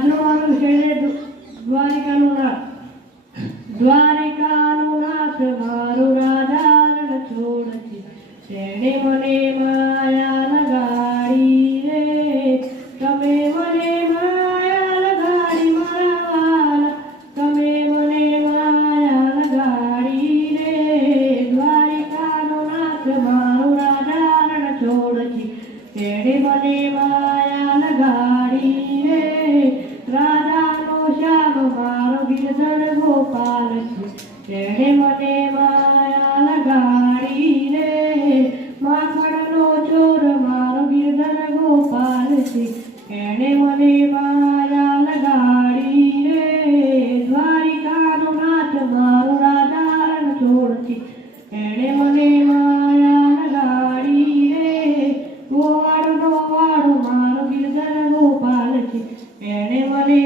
આજનો મારો શેર દ્વારિકાનું નાથ. દ્વારિકાનું નાથ મારું રાજા રણ છોડથી, તેણે મને માયા લગાડી રે. તમે મને માયા લગાડી મારા વાલા, તમે મને માયા લગાડી રે. દ્વારિકાનો નાથ મારું રાજા રણ છોડથી, તેણે મને માયા લગાડી રે. રાધાનો શ્યામ મારો ગિરધર ગોપાલ છે, તેણે મને માયા લગાડી રે. માખણનો ચોર મારો ગિરધર ગોપાલ છે, તેણે મને માયા લગાડી રે. દ્વારિકાનો નાથ મારો રાજા રણ છોડથી, તેણે મને માયા લગાડી રે. ગોવાળનો વાળો મારો ગિરધર ગોપાલ છે, તેણે મને